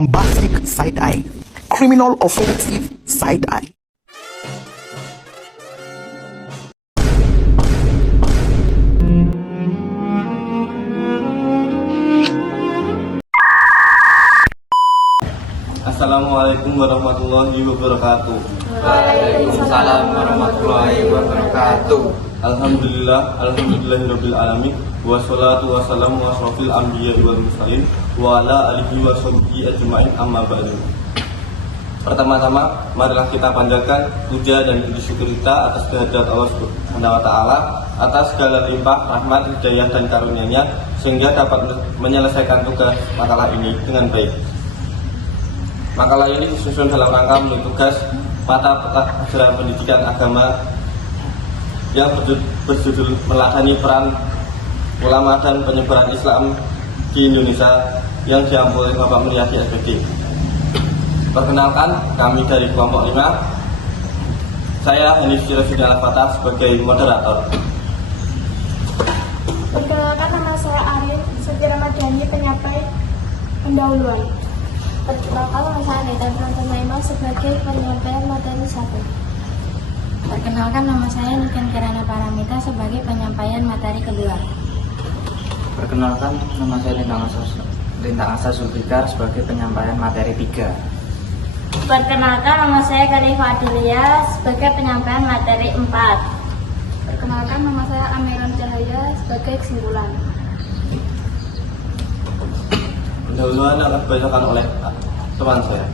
Bombastic side-eye, criminal offensive side-eye. Assalamualaikum warahmatullahi wabarakatuh. Waalaikumsalam warahmatullahi wabarakatuh. Alhamdulillahirabbil alamin. Wassalatu wassalamu asrofil anbiya'i wal mursalin wa ala alihi wa sahbihi ajma'in, amma ba'du. Pertama-tama, marilah kita panjatkan puja dan puji syukur kita atas kehadirat Allah Subhanahu wa taala atas segala limpah rahmat, hidayah dan karunia-Nya sehingga dapat menyelesaikan tugas makalah ini dengan baik. Makalah ini disusun dalam rangka memenuhi tugas mata pelajaran pendidikan agama yang berjudul meladani peran ulama dan penyebaran Islam di Indonesia yang diampu oleh Bapak Mulyadi SPD. Perkenalkan, kami dari kelompok 5. Saya Hanif Sirojudin Al-Fatah sebagai moderator. Perkenalkan, nama saya Arif Setia Ramadhani, penyampai pendahuluan. Perkenalkan, nama saya Anita Pranto sebagai penyampaian materi 1. Perkenalkan, nama saya Niken Kirana Paramita sebagai penyampaian materi kedua. Perkenalkan, nama saya Lintang Asa Zulfikar sebagai penyampaian materi 3. Perkenalkan, nama saya Karifah Adelia sebagai penyampaian materi 4. Perkenalkan, nama saya Amiran Cahaya sebagai kesimpulan. Pendahuluan akan dibacakan oleh teman saya.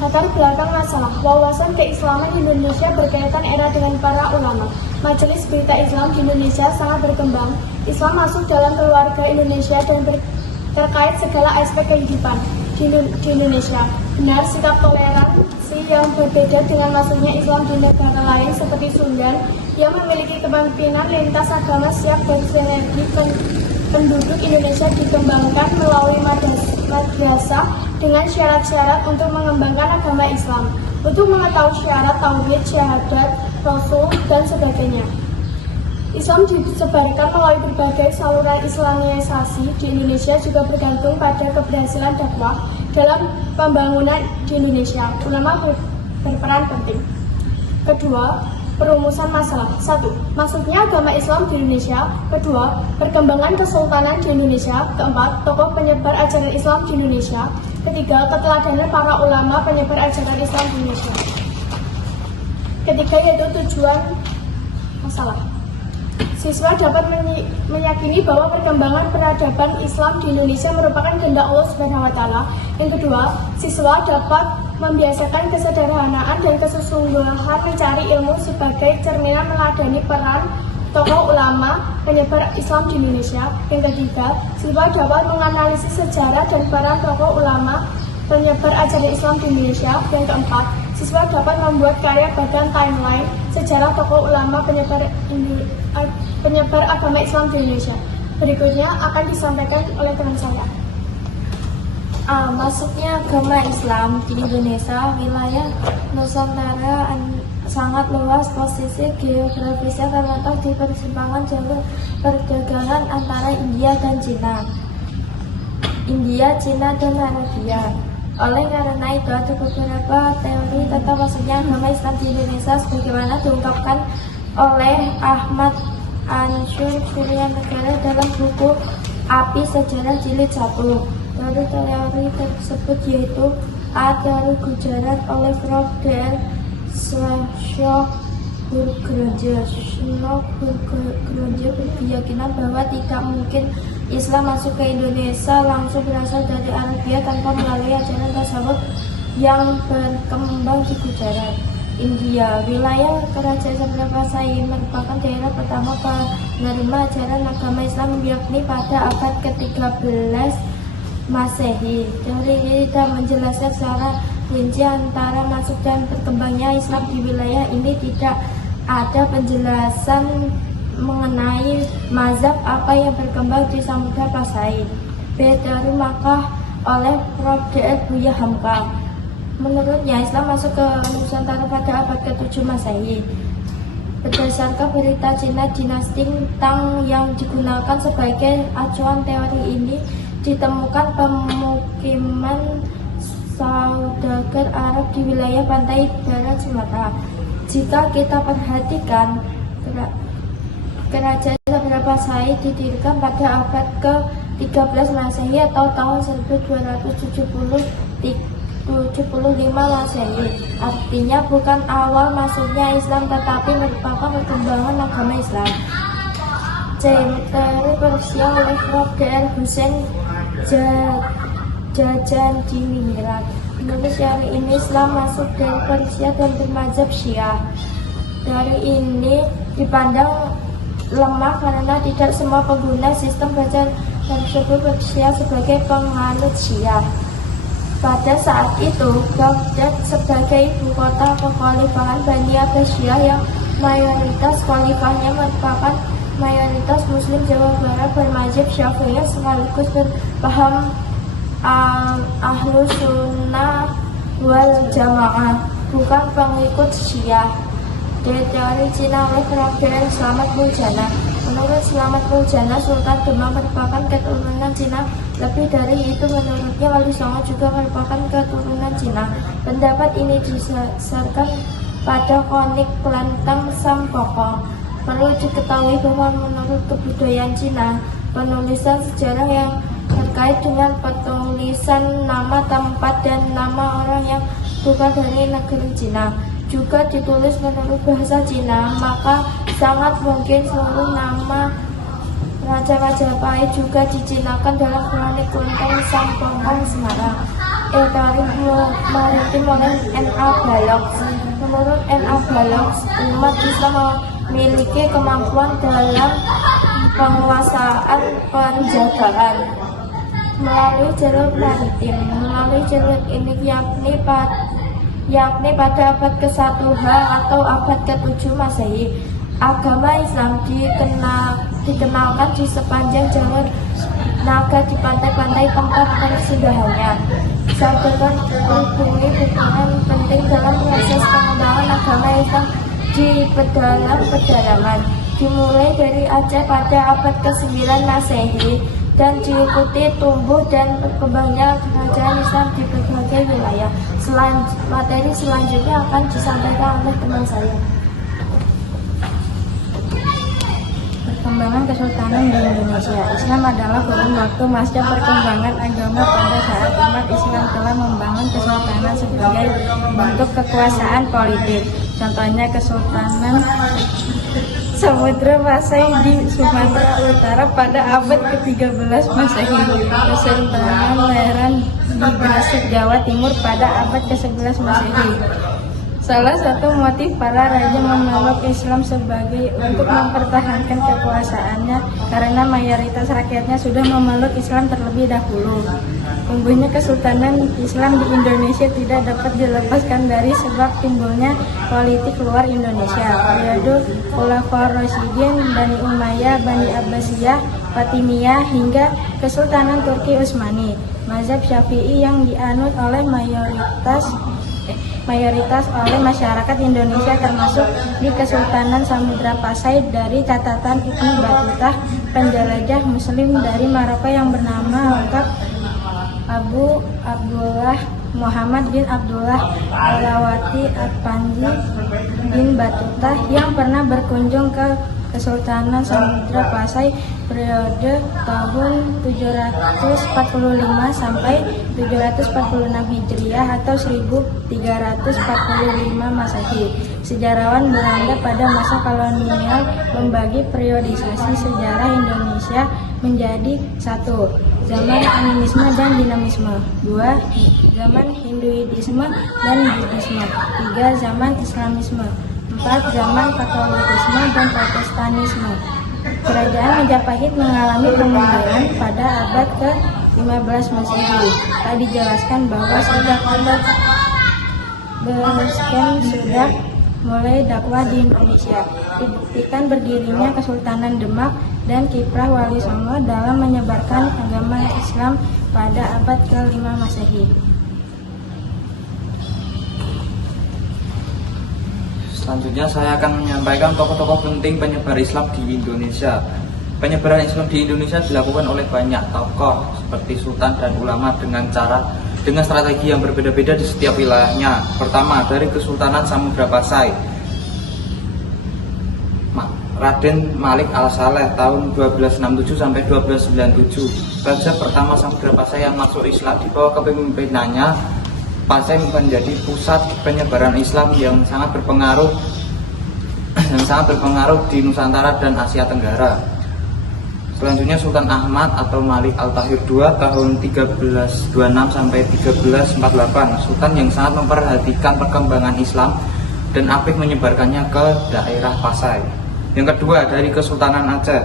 Latar belakang masalah wawasan keislaman di Indonesia berkaitan era dengan para ulama. Majelis Berita Islam di Indonesia sangat berkembang. Islam masuk dalam keluarga Indonesia dan terkait segala aspek kehidupan di Indonesia. Benar, sikap toleransi yang berbeda dengan masuknya Islam di negara lain seperti Sunda yang memiliki kepemimpinan lintas agama siap bersinergi. Penduduk Indonesia dikembangkan melalui madrasah dengan syarat-syarat untuk mengembangkan agama Islam, untuk mengetahui syarat tauhid, syahadat, rasul, dan sebagainya. Islam disebarkan melalui berbagai saluran islamisasi di Indonesia juga bergantung pada keberhasilan dakwah dalam pembangunan di Indonesia. Ulama berperan penting. Kedua, perumusan masalah. 1. Masuknya agama Islam di Indonesia. Kedua, perkembangan kesultanan di Indonesia. Keempat, tokoh penyebar ajaran Islam di Indonesia. Ketiga, keteladanan para ulama penyebar ajaran Islam di Indonesia. Ketiga, yaitu tujuan masalah. Siswa dapat meyakini bahwa perkembangan peradaban Islam di Indonesia merupakan kehendak Allah Subhanahu wa taala. Yang kedua, siswa dapat membiasakan kesederhanaan dan kesesungguhan mencari ilmu sebagai cerminan meladani peran tokoh ulama penyebar Islam di Indonesia. Yang ketiga, siswa dapat menganalisis sejarah dan peran tokoh ulama penyebar ajaran Islam di Indonesia. Yang keempat, siswa dapat membuat karya bagian timeline sejarah tokoh ulama penyebar agama Islam di Indonesia. Berikutnya akan disampaikan oleh teman saya. Masuknya agama Islam di Indonesia, wilayah Nusantara sangat luas, posisi geografisnya terletak di persimpangan jalur perdagangan antara India dan Cina, Cina dan Arabia. Oleh karena itu ada beberapa teori tentang masuknya agama Islam di Indonesia sebagaimana diungkapkan oleh Ahmad Ansur Suryanegara dalam buku Api Sejarah Jilid 1. Teori tersebut yaitu A. Teori Gujarat oleh Prof. Dr. Burgronje berkeyakinan bahwa tidak mungkin Islam masuk ke Indonesia langsung berasal dari Arabia tanpa melalui ajaran tasawuf yang berkembang di Gujarat, India. Wilayah Kerajaan Chandrapasai merupakan daerah pertama penerima ajaran agama Islam yakni pada abad ke-13 Masehi. Teori ini tidak menjelaskan secara rinci antara masuk dan berkembangnya Islam di wilayah ini. Tidak ada penjelasan mengenai mazhab apa yang berkembang di Samudra Pasai. B. Teori Makkah oleh Prof. Dr. Buya Hamka. Menurutnya Islam masuk ke Nusantara pada abad ke-7 Masehi. Berdasarkan berita Cina dinasti Tang yang digunakan sebagai acuan, teori ini ditemukan pemukiman saudagar Arab di wilayah pantai barat Sumatera. Jika kita perhatikan, kerajaan Sabra Pasai didirikan pada abad ke-13 Masehi atau tahun 1275 Masehi. Artinya bukan awal masuknya Islam, tetapi merupakan perkembangan agama Islam. Cemetery Persia oleh Prof. Dr. Hussein Jajan di Ningrat. Menurut syari ini Islam masuk dari Persia dan bermazhab Syiah. Dari ini dipandang lemah karena tidak semua pengguna sistem baca tersebut Persia sebagai penganut Syiah. Pada saat itu, Baghdad sebagai ibu kota kekhalifahan Bani Abbasiyah yang mayoritas khalifahnya merupakan mayoritas Muslim Jawa Barat bermazhab Syafi'iyah sekaligus berpaham Ahlus Sunnah wal Jamaah, bukan pengikut Syiah. Teori Cina oleh Prof. Slamet Muljana. Menurut Slamet Muljana, Sultan Demak merupakan keturunan Cina. Lebih dari itu, menurutnya Wali Songo juga merupakan keturunan Cina. Pendapat ini didasarkan pada kronik Kelenteng Sampokong. Perlu diketahui bahwa menurut kebudayaan Cina, penulisan sejarah yang terkait dengan penulisan nama tempat dan nama orang yang bukan dari negeri Cina juga ditulis menurut bahasa Cina, maka sangat mungkin seluruh nama raja-raja Pahit juga dicinakan dalam kronik Kelenteng Sampokong Semarang. Teori maritim oleh N.A. Balog. Menurut N.A. Balog, umat Islam memiliki kemampuan dalam penguasaan penjagaan melalui jalur maritim. Melalui jalur ini yakni pada abad ke-1H atau abad ke-7 Masehi, agama Islam dikenalkan di sepanjang jalur naga di pantai-pantai tempat persinggahannya. Sabdakan berhubungi hubungan penting dalam proses pengembangan agama Islam di pedalaman, dimulai dari Aceh pada abad ke-9 Masehi dan diikuti tumbuh dan berkembangnya kerajaan Islam di berbagai wilayah. Materi selanjutnya akan disampaikan oleh teman saya. Perkembangan Kesultanan di Indonesia. Islam adalah kurun waktu pasca perkembangan agama pada saat umat Islam telah membangun kesultanan sebagai bentuk kekuasaan politik. Contohnya Kesultanan Samudra Pasai di Sumatera Utara pada abad ke-13 Masehi, Kesultanan Leran di Gresik, Jawa Timur pada abad ke-11 Masehi. Salah satu motif para raja memeluk Islam sebagai untuk mempertahankan kekuasaannya karena mayoritas rakyatnya sudah memeluk Islam terlebih dahulu. Tumbuhnya Kesultanan Islam di Indonesia tidak dapat dilepaskan dari sebab timbulnya politik luar Indonesia. Periode Khulafaur Rasyidin, Bani Umayyah, Bani Abbasiyah, Fatimiyah hingga Kesultanan Turki Utsmani. Mazhab Syafi'i yang dianut oleh mayoritas oleh masyarakat Indonesia termasuk di Kesultanan Samudra Pasai. Dari catatan Ibnu Battuta, penjelajah Muslim dari Maroko yang bernama lengkap Abu Abdullah Muhammad bin Abdullah Alawati At-Panji bin Battuta yang pernah berkunjung ke Kesultanan Samudra Pasai periode tahun 745 sampai 746 Hijriah atau 1345 Masehi. Sejarawan Belanda pada masa kolonial membagi periodisasi sejarah Indonesia menjadi 1. Zaman animisme dan dinamisme. 2. Zaman Hinduisme dan Buddhisme. 3. Zaman Islamisme. 4. Zaman Katolikisme dan Protestanisme. Kerajaan Majapahit mengalami kemunduran pada abad ke-15 Masehi. Tak dijelaskan bahwa sejak abad Berskem sudah mulai dakwah di Indonesia. Dibuktikan berdirinya Kesultanan Demak dan kiprah Wali Songo dalam menyebarkan agama Islam pada abad ke-5 Masehi. Selanjutnya saya akan menyampaikan tokoh-tokoh penting penyebar Islam di Indonesia. Penyebaran Islam di Indonesia dilakukan oleh banyak tokoh seperti sultan dan ulama dengan strategi yang berbeda-beda di setiap wilayahnya. Pertama, dari Kesultanan Samudra Pasai, Raden Malik Al-Saleh tahun 1267 sampai 1297. Raja pertama Samudra Pasai yang masuk Islam di bawah kepemimpinannya, Pasai menjadi pusat penyebaran Islam yang sangat berpengaruh di Nusantara dan Asia Tenggara. Selanjutnya Sultan Ahmad atau Malik Al-Tahir II tahun 1326 sampai 1348. Sultan yang sangat memperhatikan perkembangan Islam dan apik menyebarkannya ke daerah Pasai. Yang kedua, dari Kesultanan Aceh,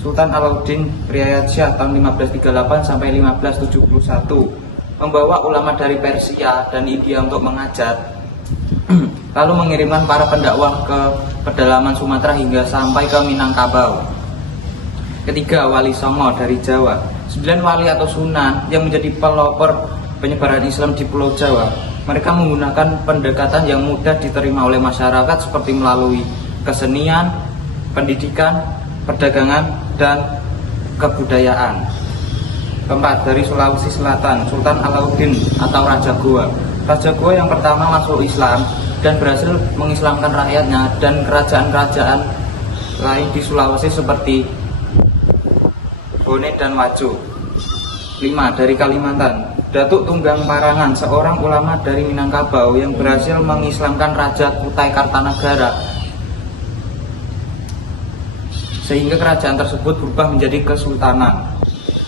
Sultan Alauddin Riyadsyah tahun 1538 sampai 1571 membawa ulama dari Persia dan India untuk mengajar, lalu mengirimkan para pendakwah ke pedalaman Sumatera hingga sampai ke Minangkabau. Ketiga, Wali Songo dari Jawa, 9 wali atau sunan yang menjadi pelopor penyebaran Islam di Pulau Jawa. Mereka menggunakan pendekatan yang mudah diterima oleh masyarakat seperti melalui kesenian, pendidikan, perdagangan, dan kebudayaan. Keempat, dari Sulawesi Selatan, Sultan Alauddin atau Raja Goa. Raja Goa yang pertama masuk Islam dan berhasil mengislamkan rakyatnya dan kerajaan-kerajaan lain di Sulawesi seperti Bone dan Wajo. 5, dari Kalimantan, Datuk Tunggang Parangan, seorang ulama dari Minangkabau yang berhasil mengislamkan Raja Kutai Kartanagara sehingga kerajaan tersebut berubah menjadi kesultanan.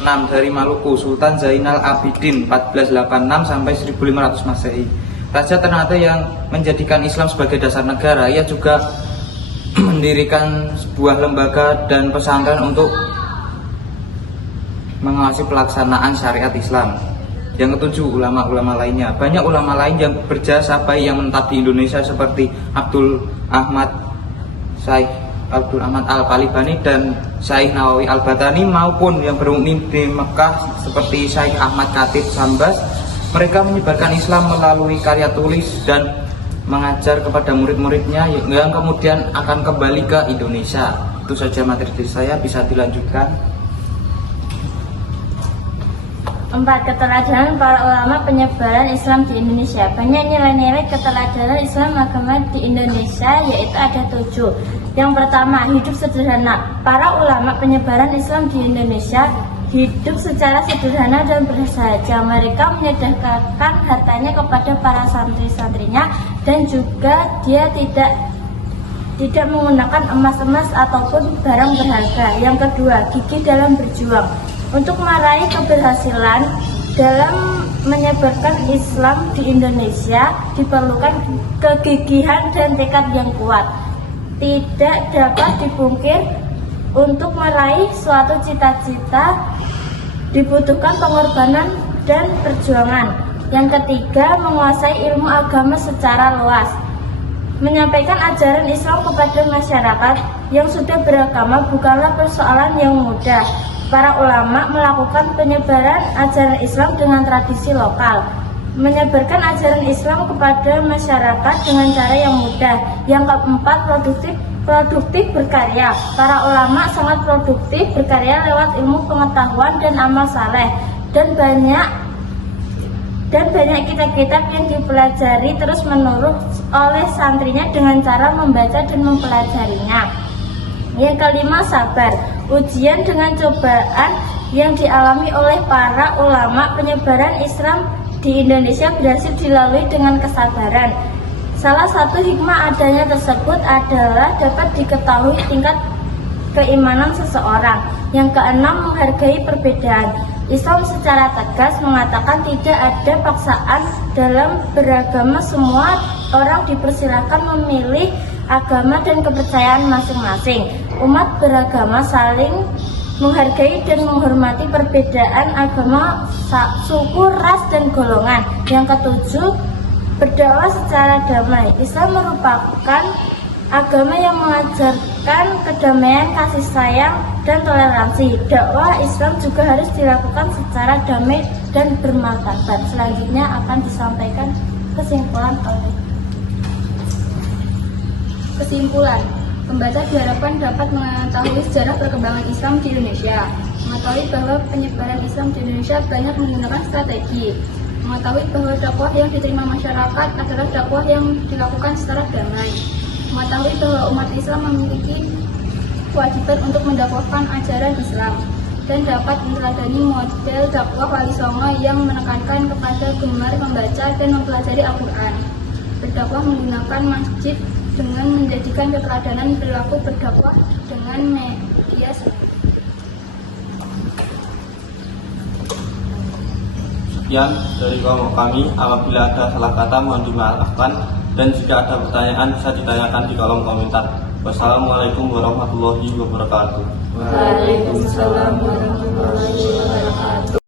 6, dari Maluku, Sultan Zainal Abidin 1486 sampai 1500 Masehi. Raja Ternate yang menjadikan Islam sebagai dasar negara. Ia juga mendirikan sebuah lembaga dan pesantren untuk mengawasi pelaksanaan syariat Islam. Yang ketujuh, ulama-ulama lainnya. Banyak ulama lain yang berjasa baik yang menetap di Indonesia seperti Abdul Ahmad Al-Palibani dan Syekh Nawawi Al-Batani, maupun yang bermukim di Mekah seperti Syekh Ahmad Khatib Sambas. Mereka menyebarkan Islam melalui karya tulis dan mengajar kepada murid-muridnya yang kemudian akan kembali ke Indonesia. Itu saja materi dari saya, bisa dilanjutkan. 4. Keteladanan para ulama penyebaran Islam di Indonesia. Banyak nilai-nilai keteladanan Islam agama di Indonesia, yaitu ada 7. Yang pertama, hidup sederhana. Para ulama penyebaran Islam di Indonesia hidup secara sederhana dan bersahaja. Mereka menyedekahkan hartanya kepada para santri-santrinya dan juga dia tidak menggunakan emas-emas ataupun barang berharga. Yang kedua, gigih dalam berjuang. Untuk meraih keberhasilan dalam menyebarkan Islam di Indonesia diperlukan kegigihan dan tekad yang kuat. Tidak dapat dipungkir, untuk meraih suatu cita-cita dibutuhkan pengorbanan dan perjuangan. Yang ketiga, menguasai ilmu agama secara luas. Menyampaikan ajaran Islam kepada masyarakat yang sudah beragama bukanlah persoalan yang mudah. Para ulama melakukan penyebaran ajaran Islam dengan tradisi lokal. Menyebarkan ajaran Islam kepada masyarakat dengan cara yang mudah. Yang keempat, produktif berkarya. Para ulama sangat produktif berkarya lewat ilmu pengetahuan dan amal saleh, dan banyak kitab-kitab yang dipelajari terus-menerus oleh santrinya dengan cara membaca dan mempelajarinya. Yang kelima, sabar. Ujian dengan cobaan yang dialami oleh para ulama penyebaran Islam di Indonesia berhasil dilalui dengan kesabaran. Salah satu hikmah adanya tersebut adalah dapat diketahui tingkat keimanan seseorang. Yang keenam, menghargai perbedaan. Islam secara tegas mengatakan tidak ada paksaan dalam beragama. Semua orang dipersilakan memilih agama dan kepercayaan masing-masing. Umat beragama saling menghargai dan menghormati perbedaan agama, suku, ras, dan golongan. Yang ketujuh, berdakwah secara damai. Islam merupakan agama yang mengajarkan kedamaian, kasih sayang, dan toleransi. Dakwah Islam juga harus dilakukan secara damai dan bermartabat. Selanjutnya akan disampaikan kesimpulan. Pembaca diharapkan dapat mengetahui sejarah perkembangan Islam di Indonesia, mengetahui bahwa penyebaran Islam di Indonesia banyak menggunakan strategi, mengetahui bahwa dakwah yang diterima masyarakat adalah dakwah yang dilakukan secara damai, mengetahui bahwa umat Islam memiliki kewajiban untuk mendakwahkan ajaran Islam, dan dapat meneladani model dakwah Wali Songo yang menekankan kepada gemar membaca dan mempelajari Al-Quran, berdakwah menggunakan masjid dengan menjadikan keteladanan perilaku berdakwah dengan media sosial. Sekian dari kelompok kami. Apabila ada salah kata mohon dimaafkan, dan jika ada pertanyaan bisa ditanyakan di kolom komentar. Wassalamualaikum warahmatullahi wabarakatuh. Waalaikumsalam warahmatullahi wabarakatuh.